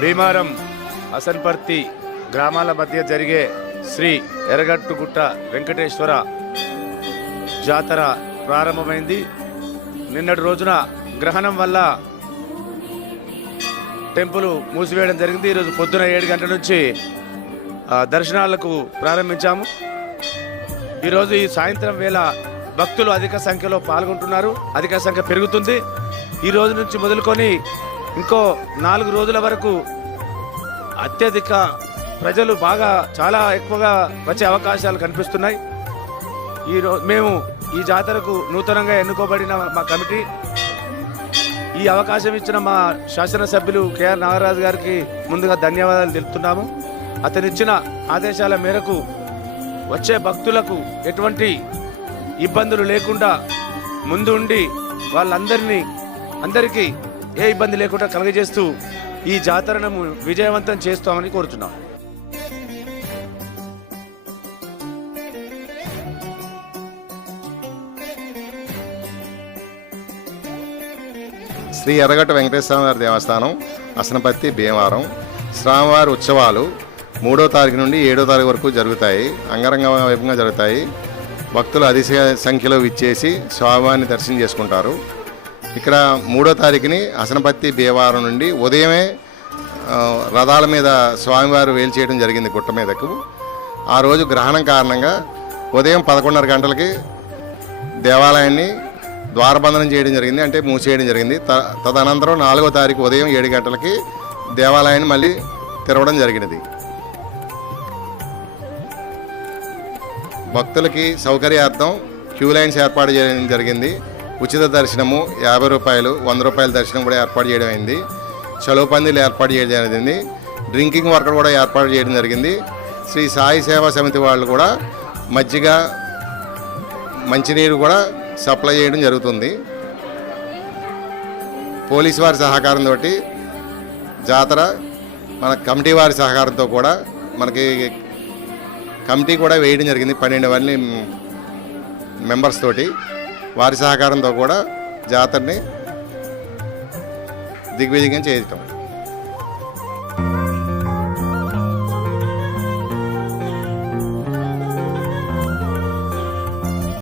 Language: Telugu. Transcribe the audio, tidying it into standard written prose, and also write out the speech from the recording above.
భీమారం అసన్పర్తి గ్రామాల మధ్య జరిగే శ్రీ ఎర్రగట్టుగుట్ట వెంకటేశ్వర జాతర ప్రారంభమైంది. నిన్నటి రోజున గ్రహణం వల్ల టెంపుల్ మూసివేయడం జరిగింది. ఈరోజు పొద్దున 7 గంటల నుంచి దర్శనాలకు ప్రారంభించాము. ఈరోజు ఈ సాయంత్రం వేళ భక్తులు అధిక సంఖ్యలో పాల్గొంటున్నారు. అధిక సంఖ్య పెరుగుతుంది. ఈ రోజు నుంచి మొదలుకొని ఇంకో 4 రోజుల వరకు అత్యధిక ప్రజలు చాలా ఎక్కువగా వచ్చే అవకాశాలు కనిపిస్తున్నాయి. మేము ఈ జాతరకు నూతనంగా ఎన్నుకోబడిన మా కమిటీ, ఈ అవకాశం ఇచ్చిన మా శాసనసభ్యులు కేఆర్ నాగరాజు గారికి ముందుగా ధన్యవాదాలు తెలుపుతున్నాము. అతనిచ్చిన ఆదేశాల మేరకు వచ్చే భక్తులకు ఎటువంటి ఇబ్బందులు లేకుండా ముందు ఉండి అందరికీ ఏ ఇబ్బంది లేకుండా కలుగజేస్తూ ఈ జాతరను విజయవంతం చేస్తామని కోరుతున్నాం. శ్రీ ఎర్రగట్ట వెంకటేశ్వర వారి దేవస్థానం అసనపత్తి భీమవరం స్వామివారి ఉత్సవాలు 3వ తారీఖు నుండి 7వ తారీఖు వరకు జరుగుతాయి. అంగరంగ వైభవంగా జరుగుతాయి. భక్తులు అధిక సంఖ్యలో విచ్చేసి స్వామివారిని దర్శనం చేసుకుంటారు. ఇక్కడ 3వ తారీఖుని అసనపత్తి భీమవరం నుండి ఉదయమే రథాల మీద స్వామివారు వేలు చేయడం జరిగింది గుట్ట మీదకు. ఆ రోజు గ్రహణం కారణంగా ఉదయం 11:30 గంటలకి దేవాలయాన్ని ద్వారబంధనం చేయడం జరిగింది, అంటే మూసేయడం జరిగింది. తదనంతరం 4వ తారీఖు ఉదయం 7 గంటలకి దేవాలయాన్ని మళ్ళీ తెరవడం జరిగినది. భక్తులకి సౌకర్యార్థం క్యూ లైన్స్ ఏర్పాటు చేయడం జరిగింది. ఉచిత దర్శనము 50 రూపాయలు, 100 రూపాయల దర్శనం కూడా ఏర్పాటు చేయడం అయింది. చలువ పందిలు ఏర్పాటు చేయడం జరిగింది. డ్రింకింగ్ వాటర్ కూడా ఏర్పాటు చేయడం జరిగింది. శ్రీ సాయి సేవా సమితి వాళ్ళు కూడా మజ్జిగ, మంచినీరు కూడా సప్లై చేయడం జరుగుతుంది. పోలీసు వారి సహకారంతో జాతర మన కమిటీ వారి సహకారంతో కూడా మనకి కమిటీ కూడా వేయడం జరిగింది. 12 మంది మెంబర్స్ తోటి వారి సహకారంతో కూడా జాతరని దిగ్విజయంగా చేయటం.